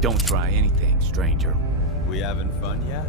Don't try anything, stranger. We having fun yet?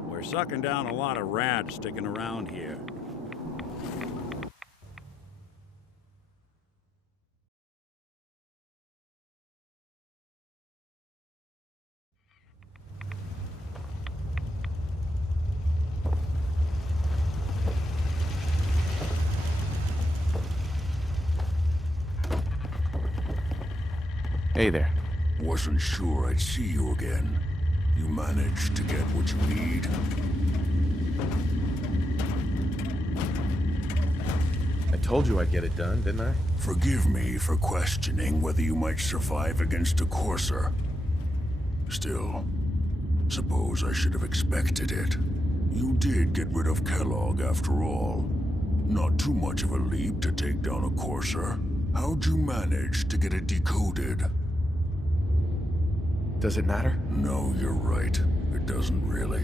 We're sucking down a lot of rats sticking around here. Hey there. Wasn't sure I'd see you again. You managed to get what you need? I told you I'd get it done, didn't I? Forgive me for questioning whether you might survive against a courser. Still, suppose I should have expected it. You did get rid of Kellogg after all. Not too much of a leap to take down a courser. How'd you manage to get it decoded? Does it matter? No, you're right. It doesn't really.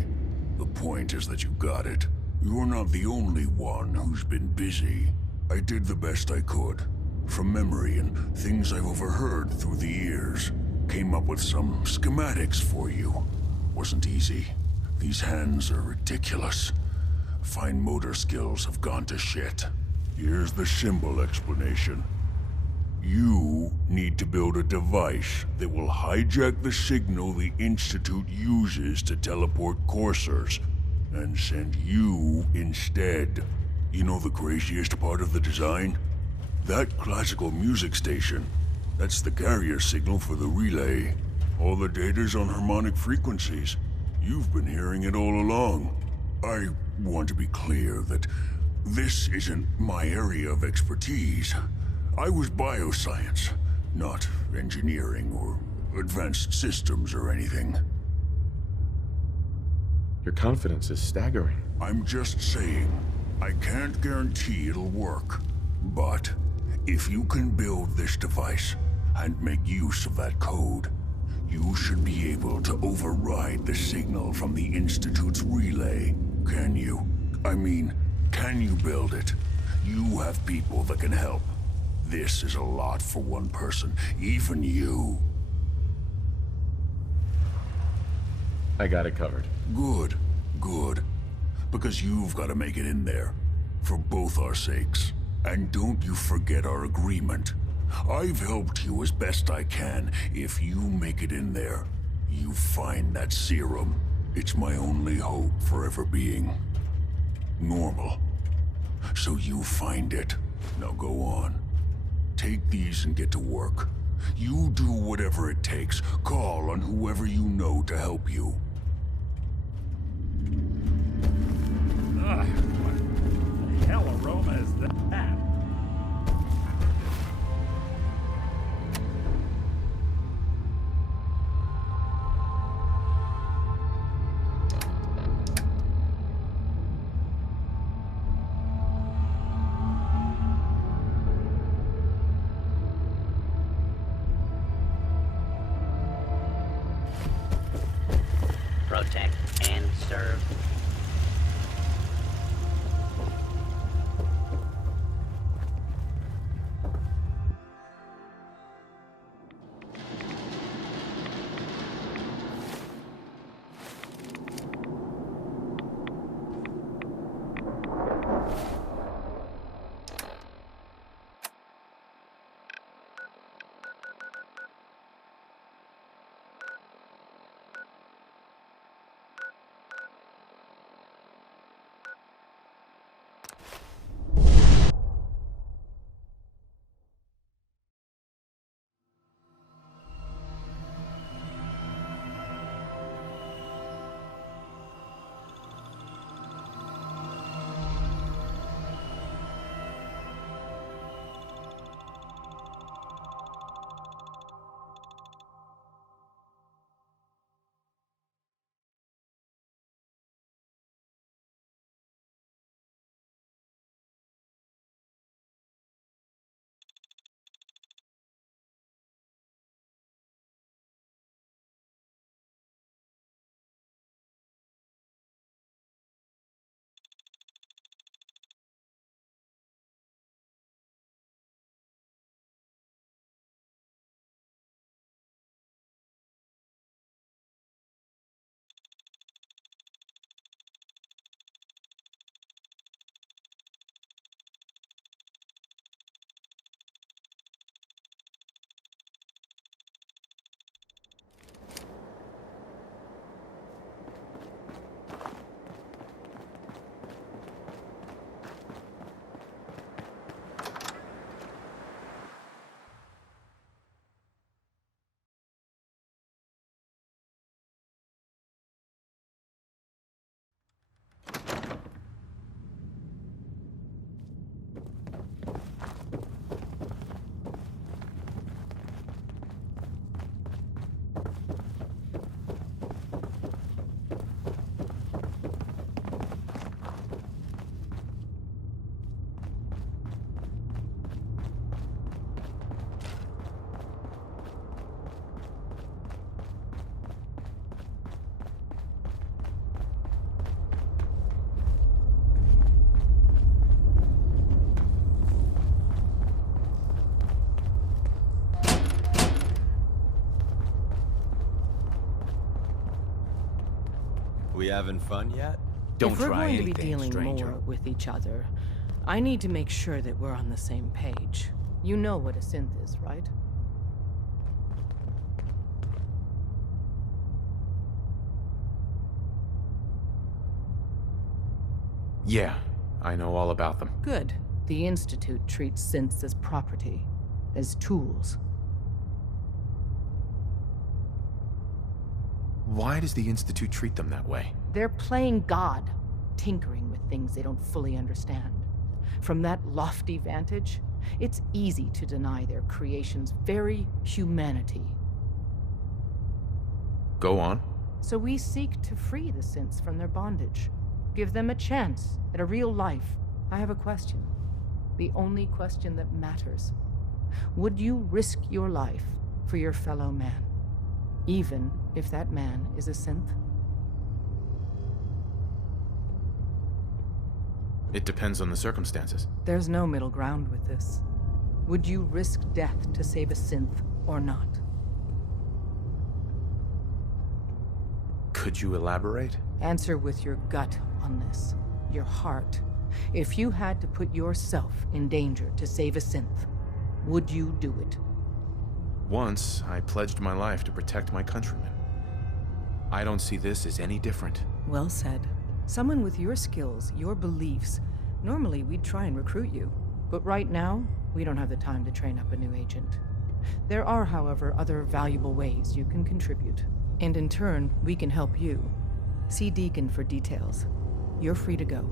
The point is that you got it. You're not the only one who's been busy. I did the best I could. From memory and things I've overheard through the years. Came up with some schematics for you. Wasn't easy. These hands are ridiculous. Fine motor skills have gone to shit. Here's the symbol explanation. You need to build a device that will hijack the signal the Institute uses to teleport coursers, and send you instead. You know the craziest part of the design? That classical music station. That's the carrier signal for the relay. All the data's on harmonic frequencies. You've been hearing it all along. I want to be clear that this isn't my area of expertise. I was bioscience, not engineering or advanced systems or anything. Your confidence is staggering. I'm just saying, I can't guarantee it'll work. But if you can build this device and make use of that code, you should be able to override the signal from the Institute's relay. Can you? I mean, can you build it? You have people that can help. This is a lot for one person, even you. I got it covered. Good, good. Because you've got to make it in there. For both our sakes. And don't you forget our agreement. I've helped you as best I can. If you make it in there, you find that serum. It's my only hope for ever being normal. so you find it. Now go on. Take these and get to work. You do whatever it takes. Call on whoever you know to help you. Ugh, what the hell aroma is that? Protect and serve. We having fun yet? Don't if we're try going to anything, be dealing stranger. more with each other, I need to make sure that we're on the same page. You know what a synth is, right? Yeah, I know all about them. Good. The Institute treats synths as property, as tools. Why does the Institute treat them that way? They're playing God, tinkering with things they don't fully understand. From that lofty vantage, it's easy to deny their creation's very humanity. Go on. So we seek to free the synths from their bondage. Give them a chance at a real life. I have a question. The only question that matters. Would you risk your life for your fellow man? Even if that man is a synth? It depends on the circumstances. There's no middle ground with this. Would you risk death to save a synth or not? Could you elaborate? Answer with your gut on this. Your heart. If you had to put yourself in danger to save a synth, would you do it? Once, I pledged my life to protect my countrymen. I don't see this as any different. Well said. Someone with your skills, your beliefs, Normally, we'd try and recruit you. But right now, we don't have the time to train up a new agent. There are, however, other valuable ways you can contribute. And in turn, we can help you. See Deacon for details. You're free to go.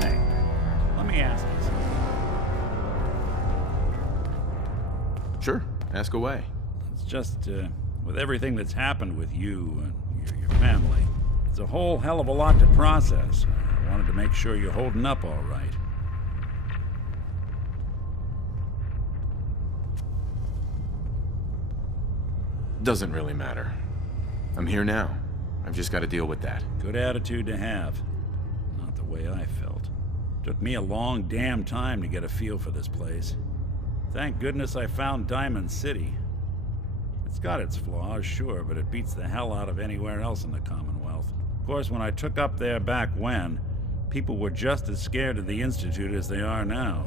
Hey, let me ask you something. Sure, ask away. It's just, with everything that's happened with you and your family, it's a whole hell of a lot to process. I wanted to make sure you're holding up all right. Doesn't really matter. I'm here now. I've just got to deal with that. Good attitude to have. Not the way I felt. Took me a long damn time to get a feel for this place. Thank goodness I found Diamond City. It's got its flaws, sure, but it beats the hell out of anywhere else in the Commonwealth. Of course, when I took up there back when, people were just as scared of the Institute as they are now.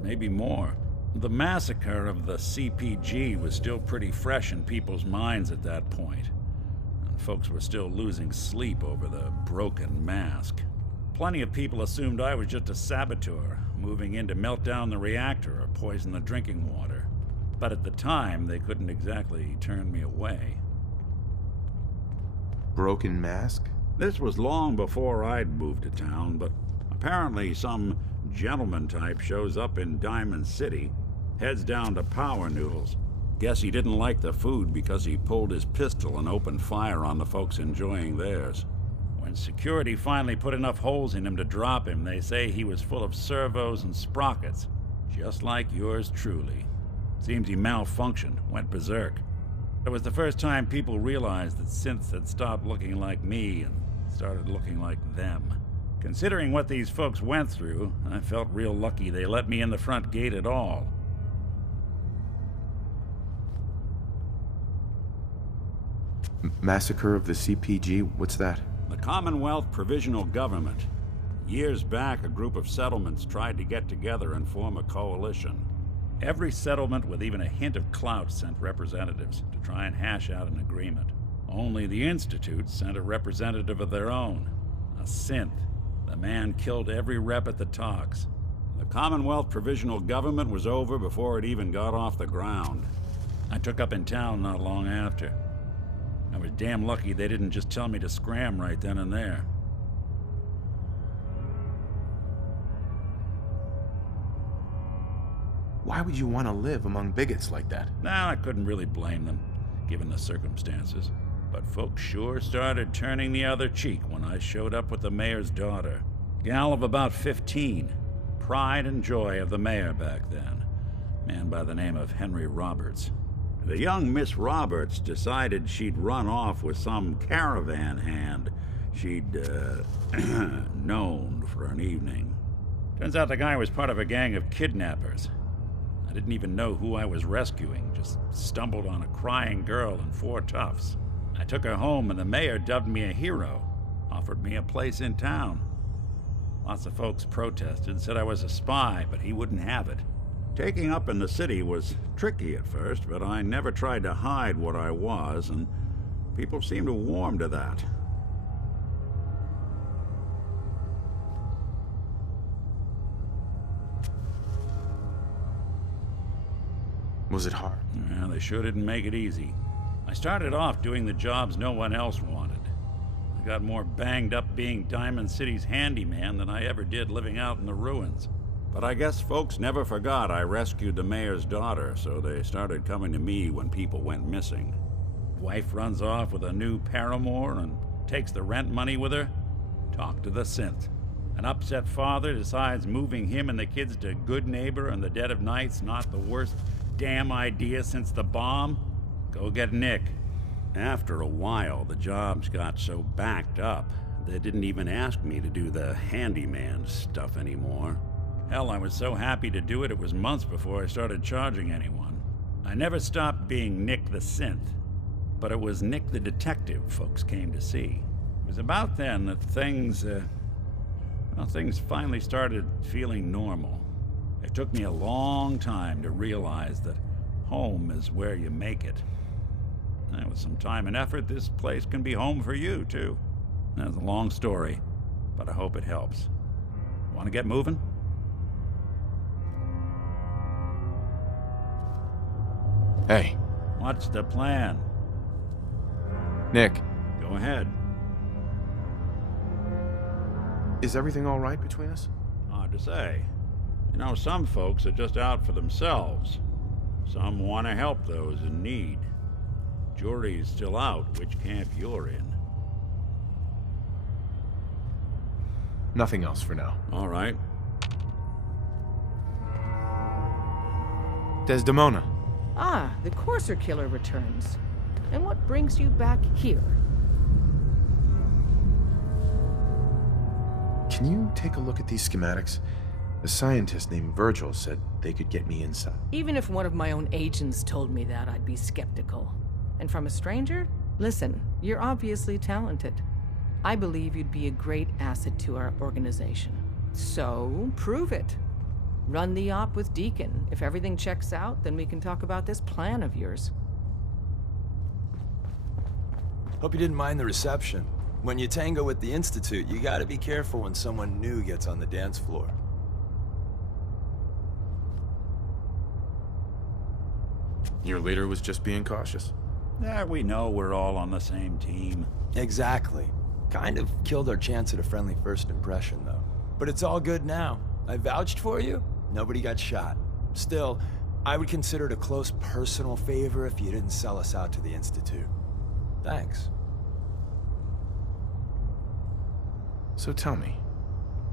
Maybe more. The massacre of the CPG was still pretty fresh in people's minds at that point. And folks were still losing sleep over the broken mask. Plenty of people assumed I was just a saboteur, moving in to melt down the reactor or poison the drinking water. But at the time, they couldn't exactly turn me away. Broken mask? This was long before I'd moved to town, but apparently some gentleman type shows up in Diamond City, heads down to Power Noodles. Guess he didn't like the food because he pulled his pistol and opened fire on the folks enjoying theirs. When security finally put enough holes in him to drop him, they say he was full of servos and sprockets, just like yours truly. Seems he malfunctioned, went berserk. It was the first time people realized that synths had stopped looking like me and started looking like them. Considering what these folks went through, I felt real lucky they let me in the front gate at all. Massacre of the CPG? What's that? The Commonwealth Provisional Government. Years back, a group of settlements tried to get together and form a coalition. Every settlement with even a hint of clout sent representatives to try and hash out an agreement. Only the Institute sent a representative of their own, a synth. The man killed every rep at the talks. The Commonwealth Provisional Government was over before it even got off the ground. I took up in town not long after. I was damn lucky they didn't just tell me to scram right then and there. Why would you want to live among bigots like that? Now, I couldn't really blame them, given the circumstances. But folks sure started turning the other cheek when I showed up with the mayor's daughter. Gal of about 15. Pride and joy of the mayor back then. Man by the name of Henry Roberts. The young Miss Roberts decided she'd run off with some caravan hand she'd, known for an evening. Turns out the guy was part of a gang of kidnappers. I didn't even know who I was rescuing, just stumbled on a crying girl and 4 toughs. I took her home and the mayor dubbed me a hero, offered me a place in town. Lots of folks protested, said I was a spy, but he wouldn't have it. Taking up in the city was tricky at first, but I never tried to hide what I was, and people seemed to warm to that. Was it hard? Yeah, they sure didn't make it easy. I started off doing the jobs no one else wanted. I got more banged up being Diamond City's handyman than I ever did living out in the ruins. But I guess folks never forgot I rescued the mayor's daughter, so they started coming to me when people went missing. Wife runs off with a new paramour and takes the rent money with her. Talk to the synth. An upset father decides moving him and the kids to Good Neighbor in the dead of night's not the worst damn idea since the bomb. Go get Nick. After a while, the jobs got so backed up, they didn't even ask me to do the handyman stuff anymore. Hell, I was so happy to do it, it was months before I started charging anyone. I never stopped being Nick the synth, but it was Nick the detective folks came to see. It was about then that things finally started feeling normal. It took me a long time to realize that home is where you make it. And with some time and effort, this place can be home for you, too. That's a long story. but I hope it helps. Want to get moving? Hey, What's the plan? Nick, Go ahead. is everything all right between us? Hard to say. You know, some folks are just out for themselves. Some want to help those in need. Jury's still out which camp you're in. Nothing else for now. All right. Desdemona. Ah, the Courser Killer returns. And what brings you back here? Can you take a look at these schematics? A scientist named Virgil said they could get me inside. Even if one of my own agents told me that, I'd be skeptical. And from a stranger? Listen, you're obviously talented. I believe you'd be a great asset to our organization. So, prove it. Run the op with Deacon. If everything checks out, then we can talk about this plan of yours. Hope you didn't mind the reception. When you tango with the Institute, you gotta be careful when someone new gets on the dance floor. Your leader was just being cautious. We know we're all on the same team. Exactly. Kind of killed our chance at a friendly first impression, though. But it's all good now. I vouched for you. Nobody got shot. Still, I would consider it a close personal favor if you didn't sell us out to the Institute. Thanks. So tell me,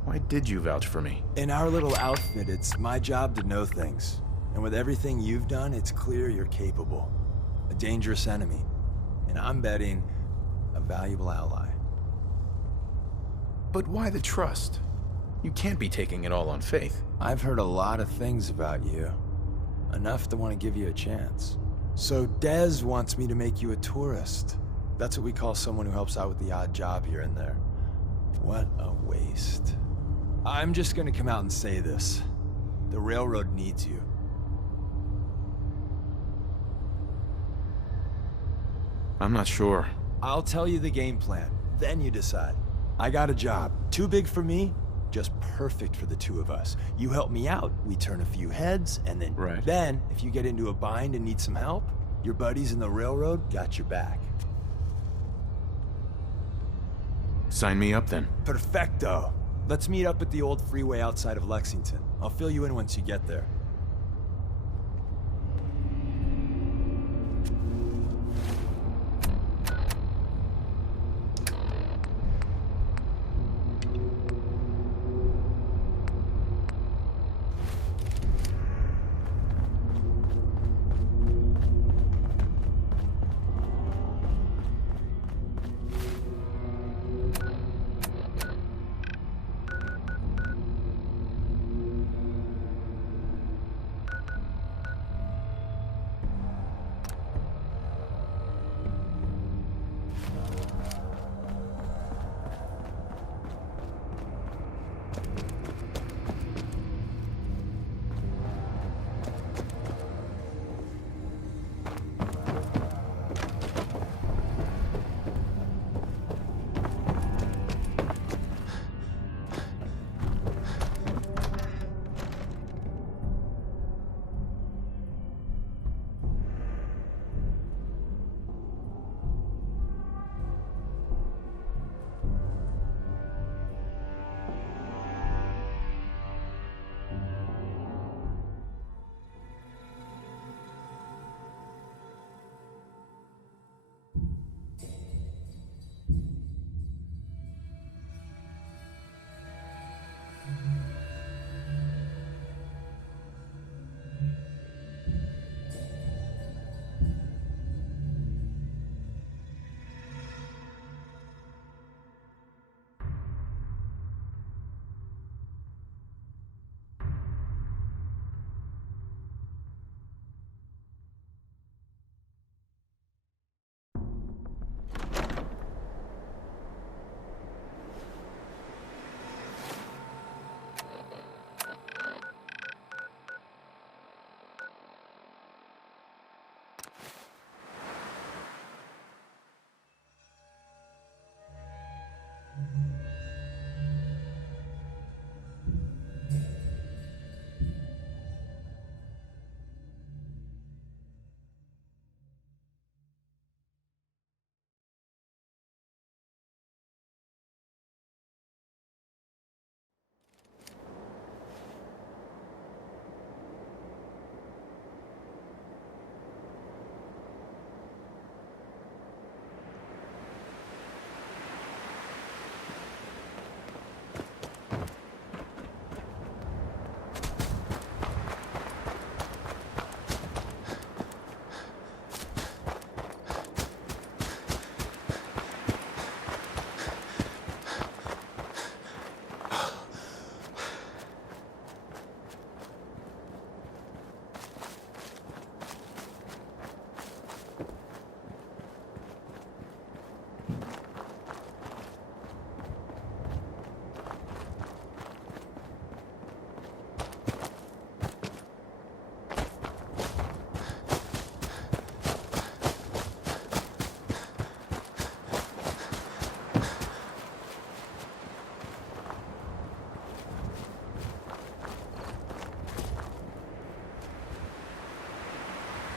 why did you vouch for me? In our little outfit, it's my job to know things. And with everything you've done, it's clear you're capable. A dangerous enemy. And I'm betting a valuable ally. But why the trust? You can't be taking it all on faith. I've heard a lot of things about you. Enough to want to give you a chance. So Dez wants me to make you a tourist. That's what we call someone who helps out with the odd job here and there. What a waste. I'm just gonna come out and say this. The railroad needs you. I'm not sure. I'll tell you the game plan, then you decide. I got a job. Too big for me, just perfect for the two of us. You help me out, we turn a few heads, and then... Right. Then, if you get into a bind and need some help, your buddies in the railroad got your back. Sign me up then. Perfecto. Let's meet up at the old freeway outside of Lexington. I'll fill you in once you get there.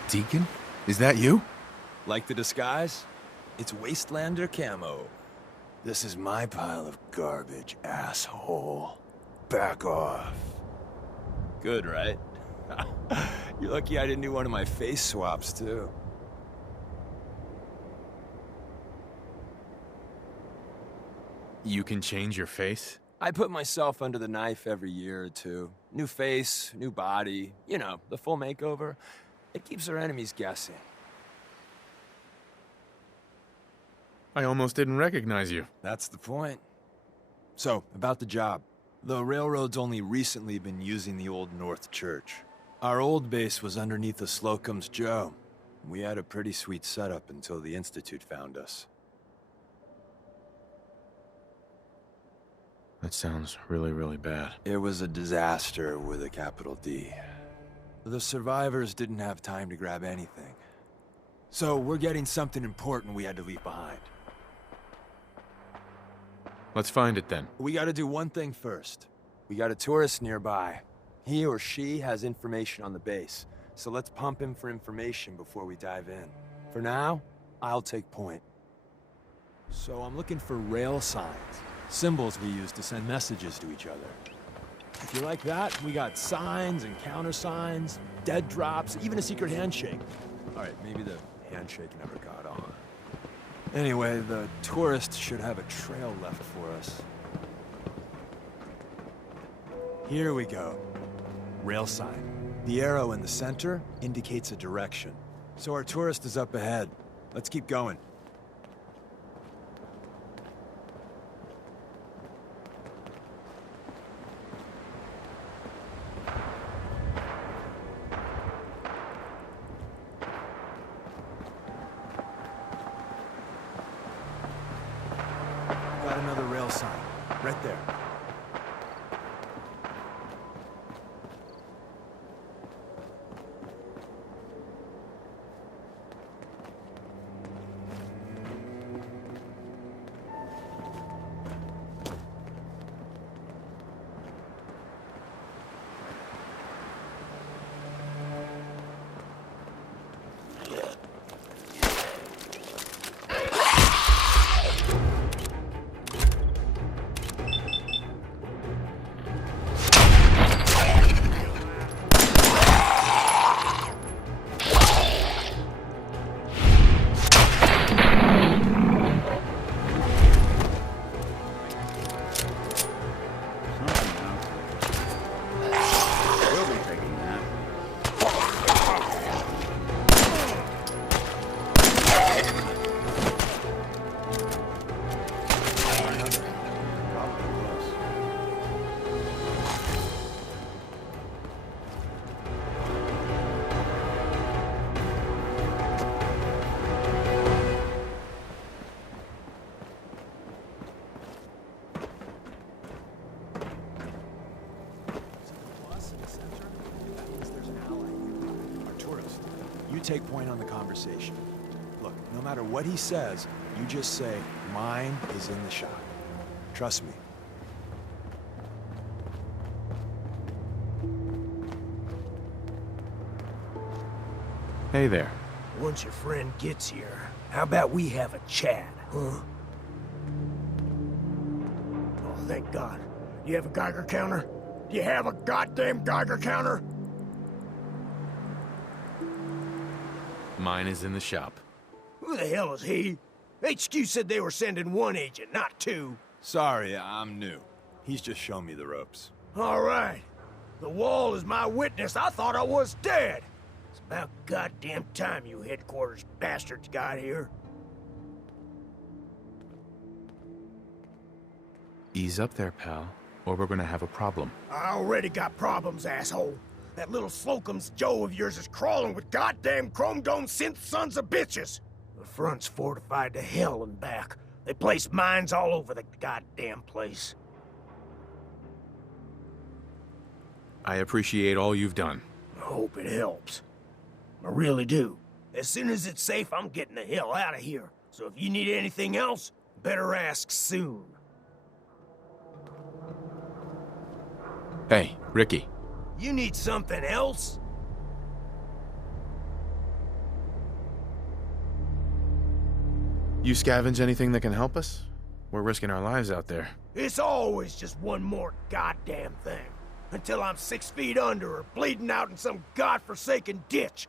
Deacon? Is that you? Like the disguise? It's Wastelander camo. This is my pile of garbage, asshole. Back off. Good, right? You're lucky I didn't do one of my face swaps, too. You can change your face? I put myself under the knife every year or two. New face, new body, you know, the full makeover. It keeps our enemies guessing. I almost didn't recognize you. That's the point. So, about the job. The railroad's only recently been using the Old North Church. Our old base was underneath the Slocum's Joe. We had a pretty sweet setup until the Institute found us. That sounds really, really bad. It was a disaster with a capital D. The survivors didn't have time to grab anything. So we're getting something important we had to leave behind. Let's find it then. We gotta do one thing first. We got a tourist nearby. He or she has information on the base, so let's pump him for information before we dive in. For now, I'll take point. So I'm looking for rail signs, symbols we use to send messages to each other. If you like that, we got signs and countersigns, dead drops, even a secret handshake. All right, maybe the handshake never got on. Anyway, the tourist should have a trail left for us. Here we go. Rail sign. The arrow in the center indicates a direction. So our tourist is up ahead. Let's keep going. Got another rail sign. Right there. You take point on the conversation. Look, no matter what he says, you just say, mine is in the shop. Trust me. Hey there. Once your friend gets here, how about we have a chat, huh? Oh, thank God. You have a Geiger counter? Do you have a goddamn Geiger counter? Mine is in the shop. Who the hell is he? HQ said they were sending one agent, not two. Sorry, I'm new. He's just shown me the ropes. All right. The wall is my witness. I thought I was dead. It's about goddamn time you headquarters bastards got here. Ease up there, pal, or we're gonna have a problem. I already got problems, asshole. That little Slocum's Joe of yours is crawling with goddamn chrome dome synth sons of bitches. The front's fortified to hell and back. They place mines all over the goddamn place. I appreciate all you've done. I hope it helps. I really do. As soon as it's safe, I'm getting the hell out of here. So if you need anything else, better ask soon. Hey, Ricky. You need something else? You scavenge anything that can help us? We're risking our lives out there. It's always just one more goddamn thing. Until I'm 6 feet under or bleeding out in some godforsaken ditch.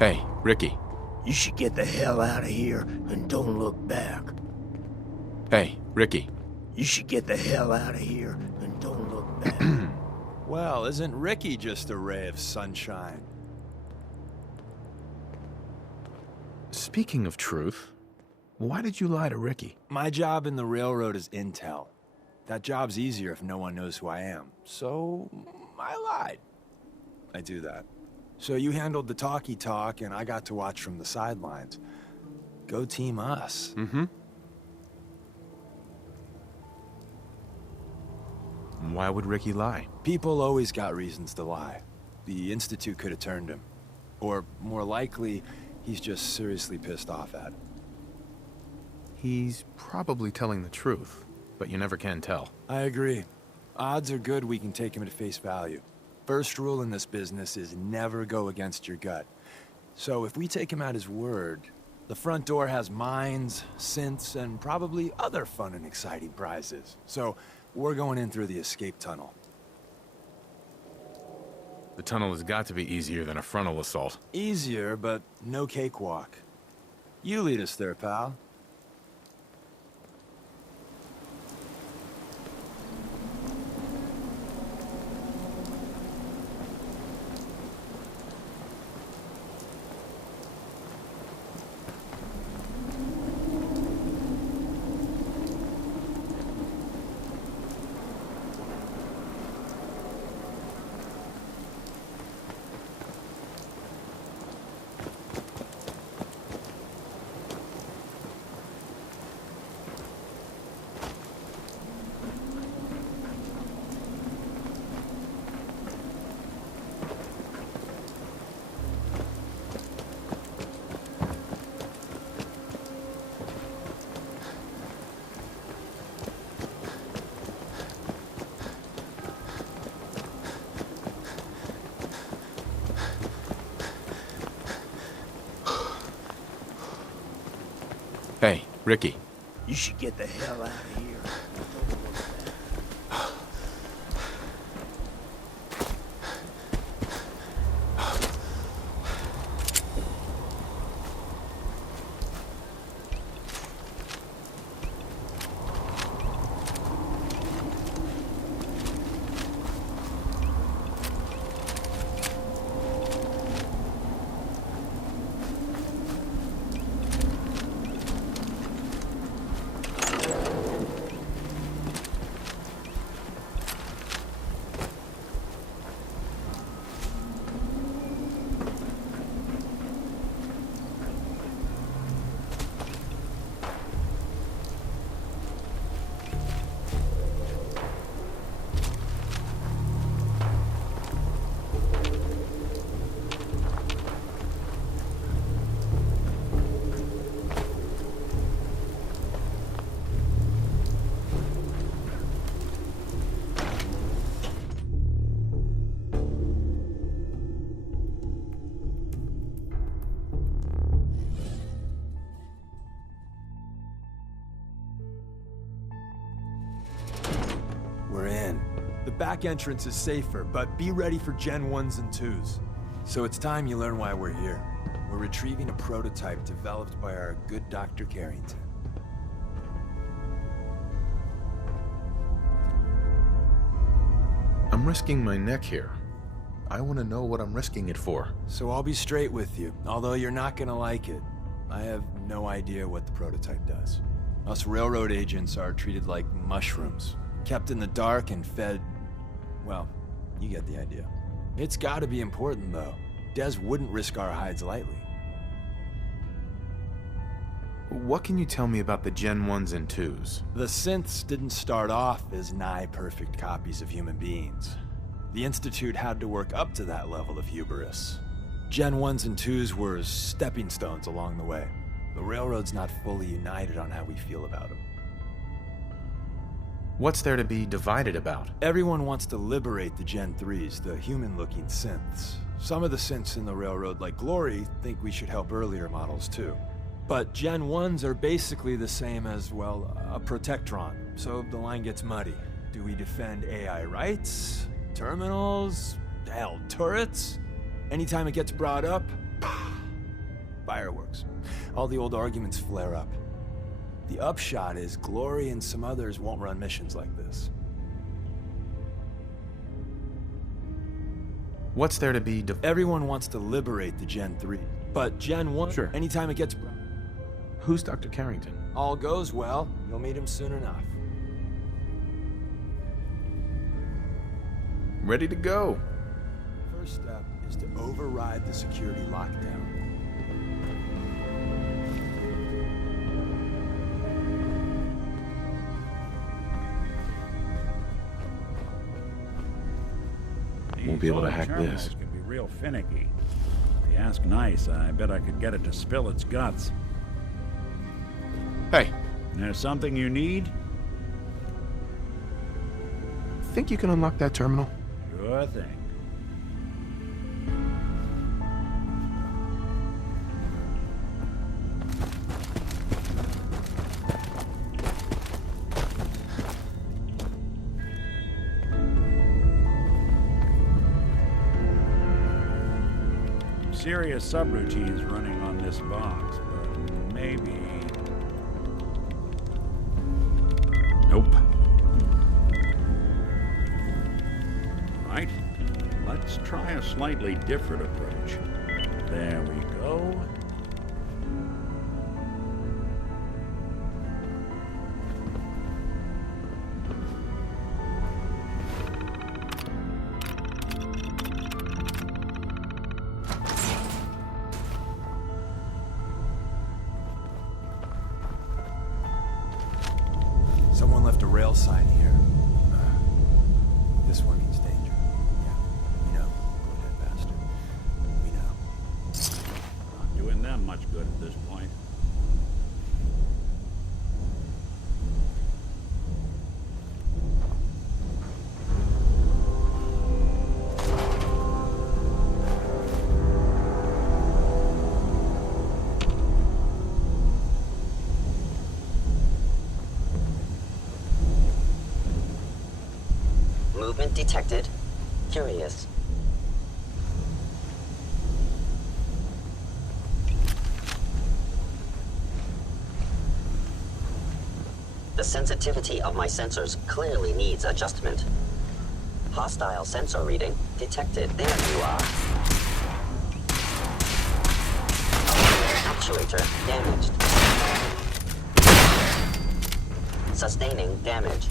Hey, Ricky. You should get the hell out of here and don't look back. Hey, Ricky. You should get the hell out of here and don't look back. Well, isn't Ricky just a ray of sunshine? Speaking of truth, why did you lie to Ricky? My job in the railroad is intel. That job's easier if no one knows who I am. So, I lied. I do that. So you handled the talkie talk, and I got to watch from the sidelines. Go team us. Mm-hmm. Why would Ricky lie? People always got reasons to lie. The Institute could have turned him. Or, more likely, he's just seriously pissed off at it. He's probably telling the truth, but you never can tell. I agree. Odds are good we can take him at face value. First rule in this business is never go against your gut. So if we take him at his word, the front door has mines, synths, and probably other fun and exciting prizes. So we're going in through the escape tunnel. The tunnel has got to be easier than a frontal assault. Easier, but no cakewalk. You lead us there, pal. Hey, Ricky. You should get the hell out of here. We're in. The back entrance is safer, but be ready for Gen 1s and 2s. So it's time you learn why we're here. We're retrieving a prototype developed by our good Dr. Carrington. I'm risking my neck here. I want to know what I'm risking it for. So I'll be straight with you, although you're not gonna like it. I have no idea what the prototype does. Us railroad agents are treated like mushrooms, kept in the dark and fed... well, you get the idea. It's gotta be important, though. Des wouldn't risk our hides lightly. What can you tell me about the Gen 1s and 2s? The synths didn't start off as nigh-perfect copies of human beings. The Institute had to work up to that level of hubris. Gen 1s and 2s were stepping stones along the way. The Railroad's not fully united on how we feel about them. What's there to be divided about? Everyone wants to liberate the Gen 3s, the human-looking synths. Some of the synths in the railroad, like Glory, think we should help earlier models too. But Gen 1s are basically the same as, well, a Protectron, so the line gets muddy. Do we defend AI rights? Terminals? Hell, turrets? Anytime it gets brought up, fireworks. All the old arguments flare up. The upshot is Glory and some others won't run missions like this. What's there to be Everyone wants to liberate the Gen 3, but Gen 1, Sure. anytime it gets... Who's Dr. Carrington? All goes well, you'll meet him soon enough. Ready to go. First step is to override the security lockdown. Won't be able to These hack old this. terminals can be real finicky. If you ask nice, I bet I could get it to spill its guts. Hey, There's something you need? think you can unlock that terminal? Sure thing. Serious subroutines running on this box, but maybe... Nope. Right. Let's try a slightly different approach. There we go. Someone left a rail sign here. This one means danger. Yeah, we know. Go ahead, bastard. We know. Not doing them much good at this point. Movement detected. Curious. The sensitivity of my sensors clearly needs adjustment. Hostile sensor reading detected. There you are. Actuator damaged. Sustaining damage.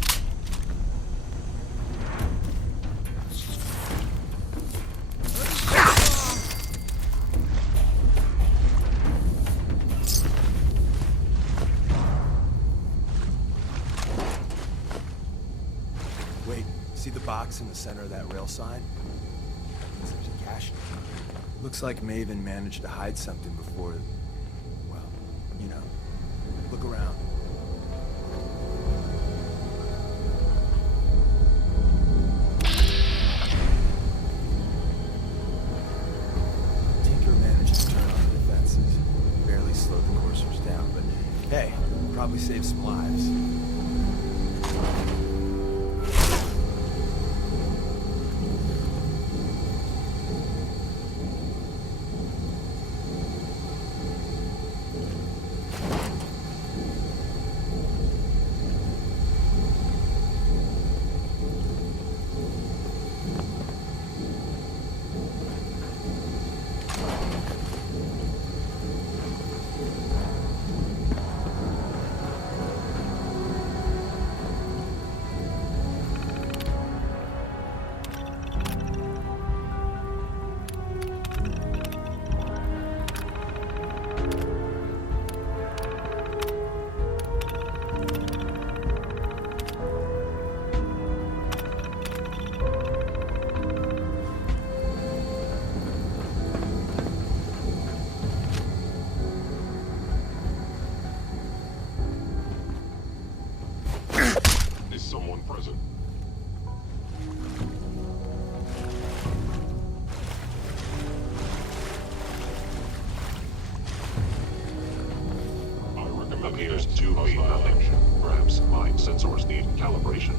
Wait, see the box in the center of that rail sign? That means there's a cache in it. Looks like Maven managed to hide something before... Well, you know. Look around. Tinker managed to turn on the defenses. Barely slowed the coursers down, but hey, probably saved some lives. Is someone present? Appears to be nothing. Perhaps my sensors need calibration.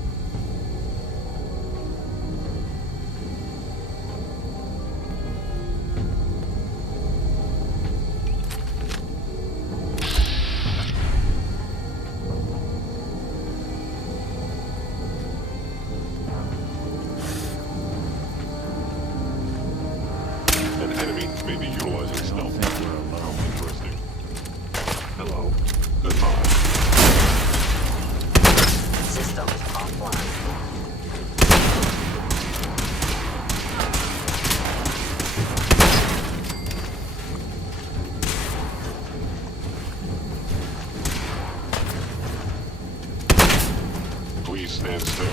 An enemy may be utilizing stealth. How interesting. Hello. Goodbye. Systems offline. Please stand still.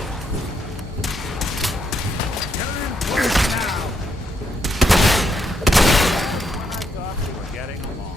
We're getting along.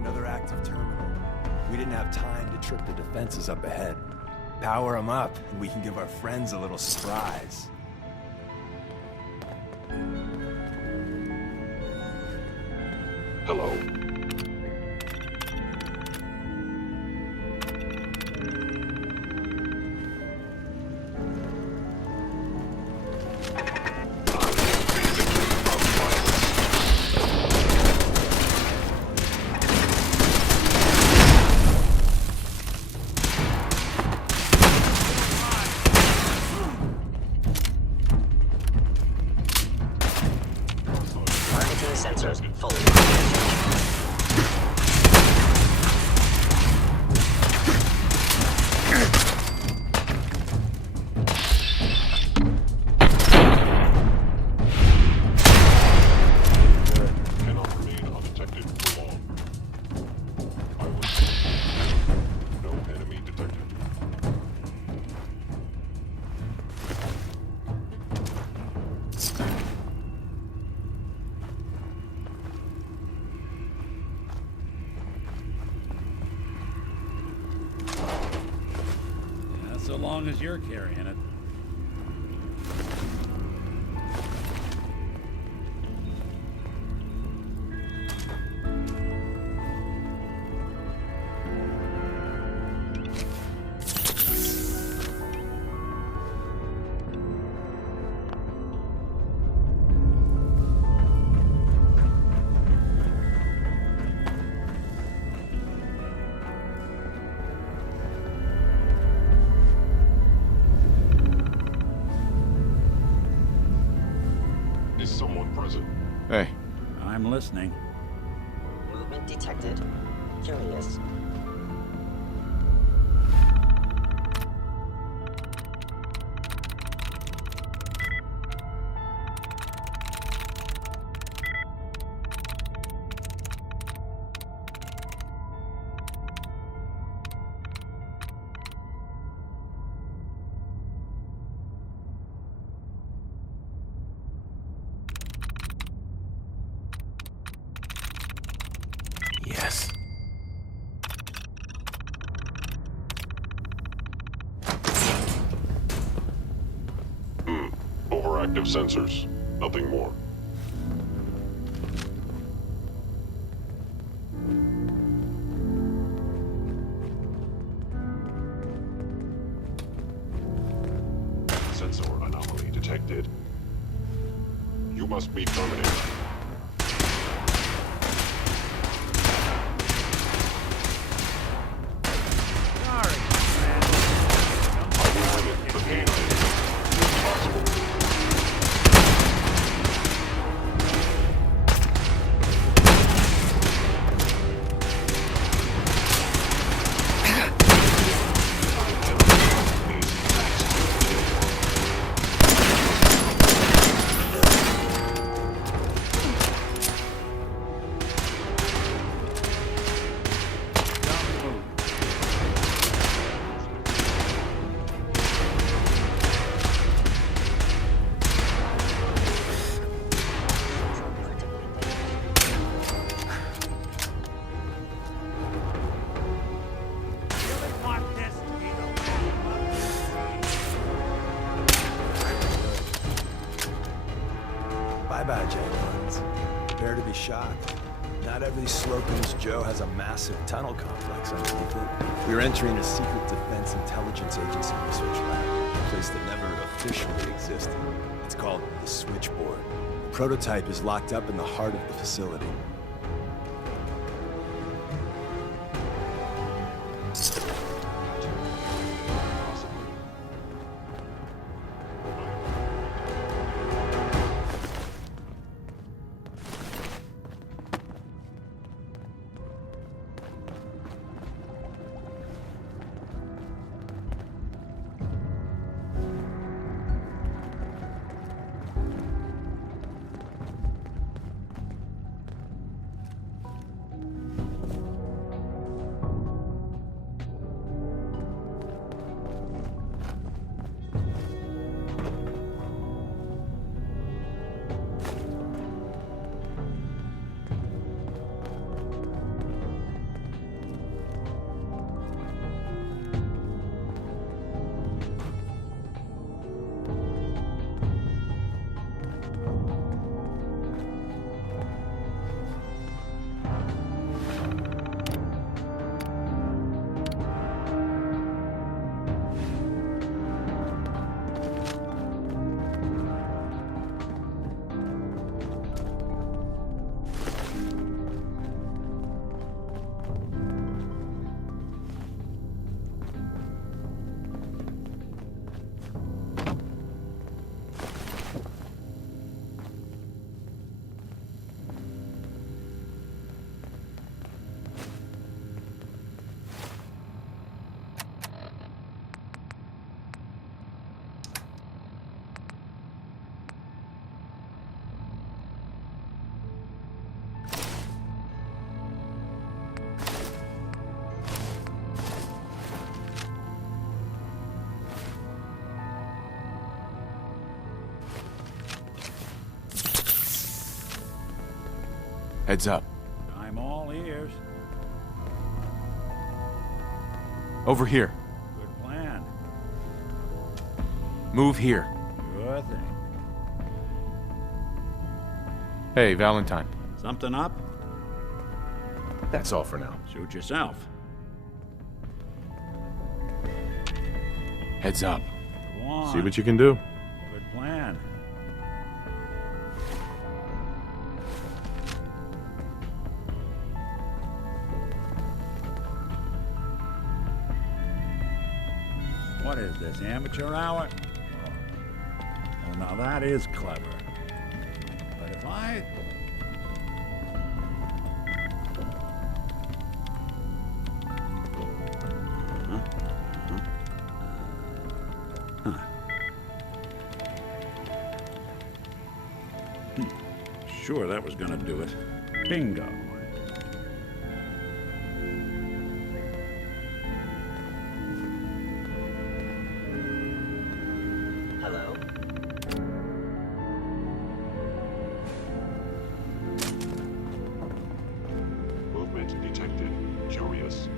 Another active terminal. We didn't have time to trip the defenses up ahead. Power them up, and we can give our friends a little surprise. Hello. Targeting sensors fully. Cannot remain undetected for long. I will. No enemy detected. That's so long as you're carrying it. Is someone present? Hey, I'm listening. Movement detected. Curious. Yes. active sensors. Nothing more. Sensor anomaly detected. You must be terminated. Bye-bye, J-Ones. Prepare to be shocked. Not every Slocum's Joe has a massive tunnel complex underneath it. We're entering a secret defense intelligence agency research lab, a place that never officially existed. It's called the Switchboard. The prototype is locked up in the heart of the facility. Heads up. I'm all ears. Over here. Good plan. Move here. Sure thing. Hey, Valentine. Something up? That's all for now. Suit yourself. Heads up. Go on. See what you can do. Good plan. What is this, amateur hour? Oh, now that is clever. But if I... Sure, that was gonna do it. Bingo. Hello? Movement detected. Curious.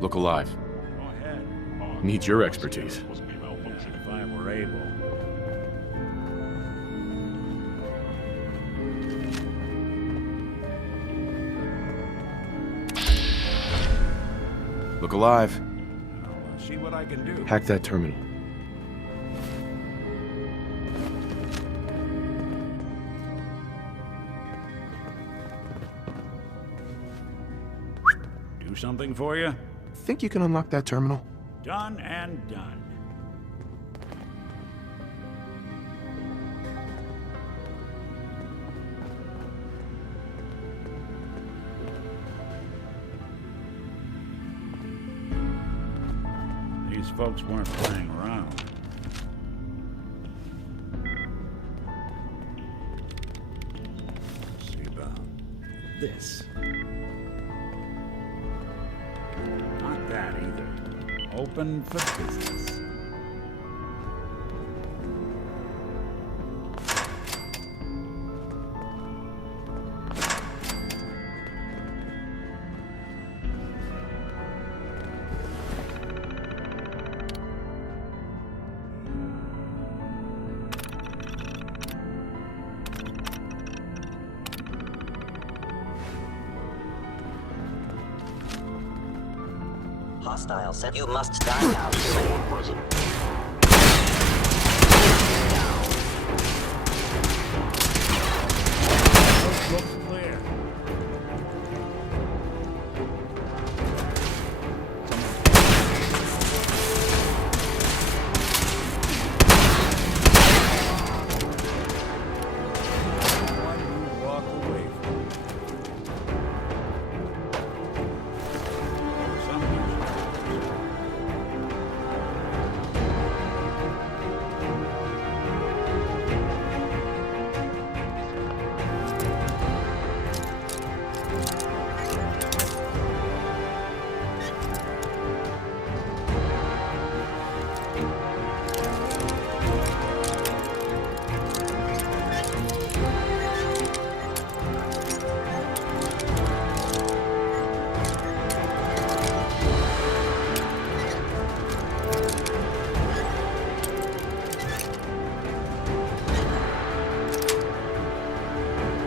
Look alive. Go ahead. Needs your expertise. Must be malfunction. If I were able. Look alive. I'll see what I can do. Hack that terminal. Do something for you? Think you can unlock that terminal? Done and done. These folks weren't playing around. Let's see about this. Not that either. Open for business. Hostile sent. You must die now. Someone present. Looks clear. Why do you walk away from it? Some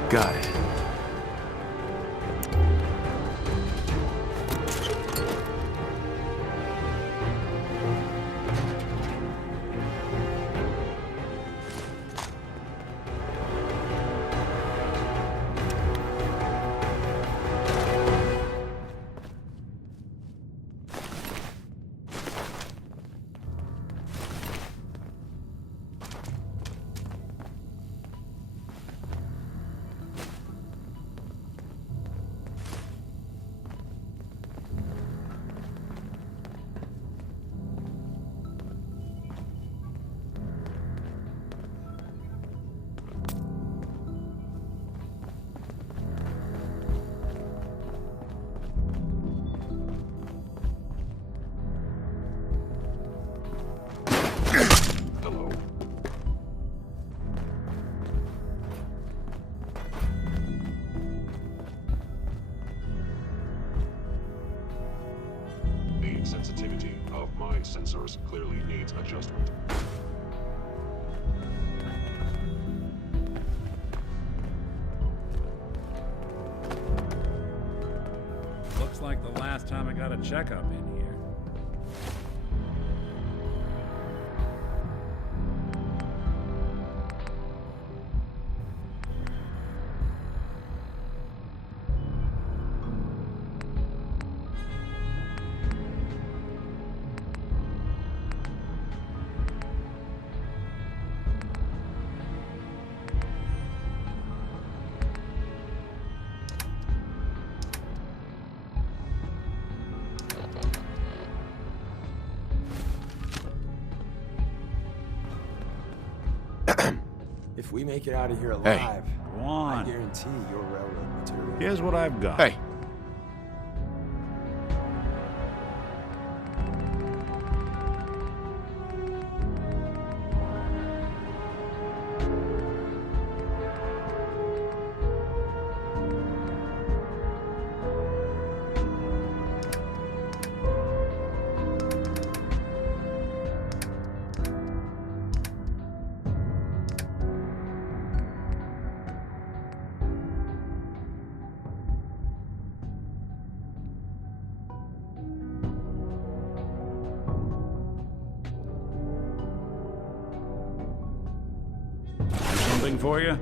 Got it. Hello. The sensitivity of my sensors clearly needs adjustment. looks like the last time I got a checkup in here. If we make it out of here alive, Go I on. guarantee your railroad material. Here's what I've got. Hey, something for you?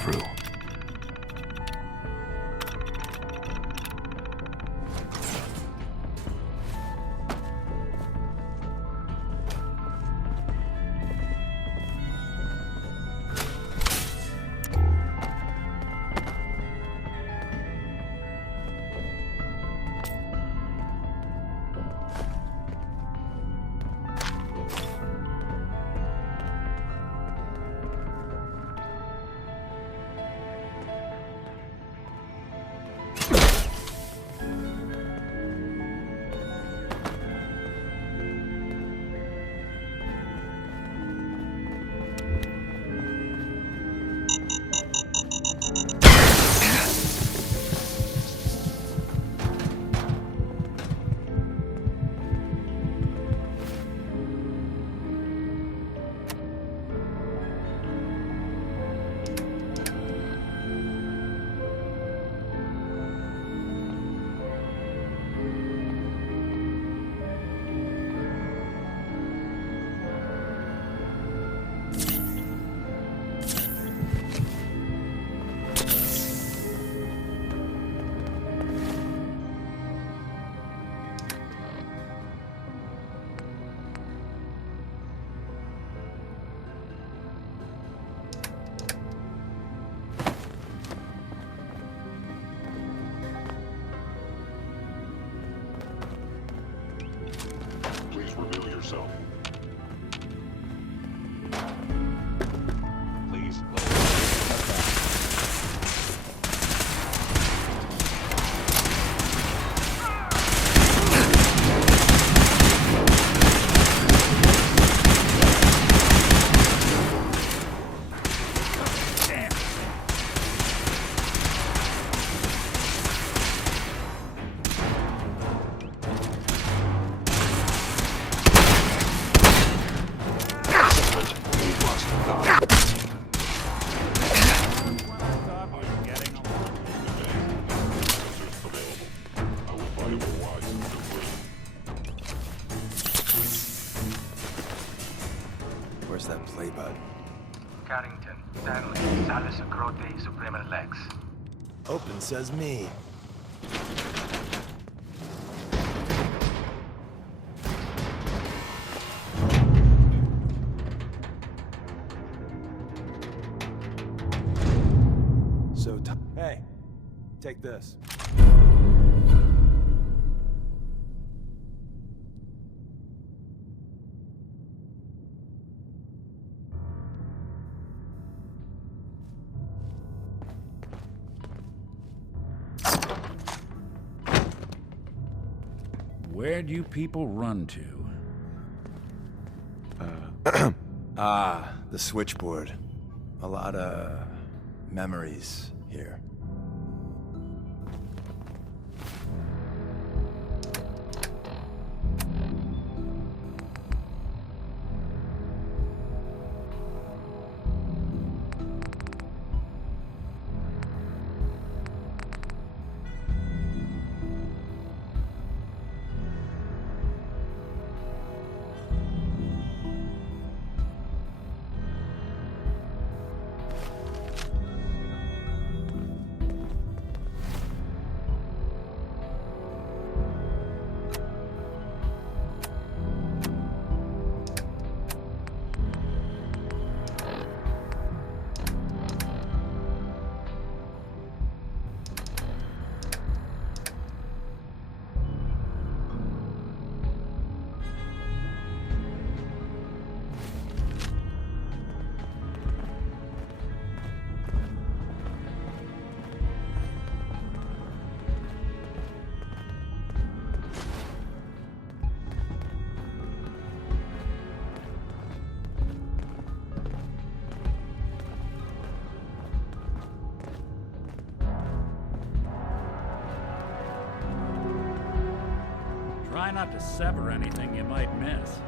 Through. Please reveal yourself. Please let Where's that play bud? Carrington, Stanley, Salis, Grote, Suprema Lex. Open says me. Hey, take this. Where do you people run to? The switchboard. A lot of memories here. Try not to sever anything you might miss.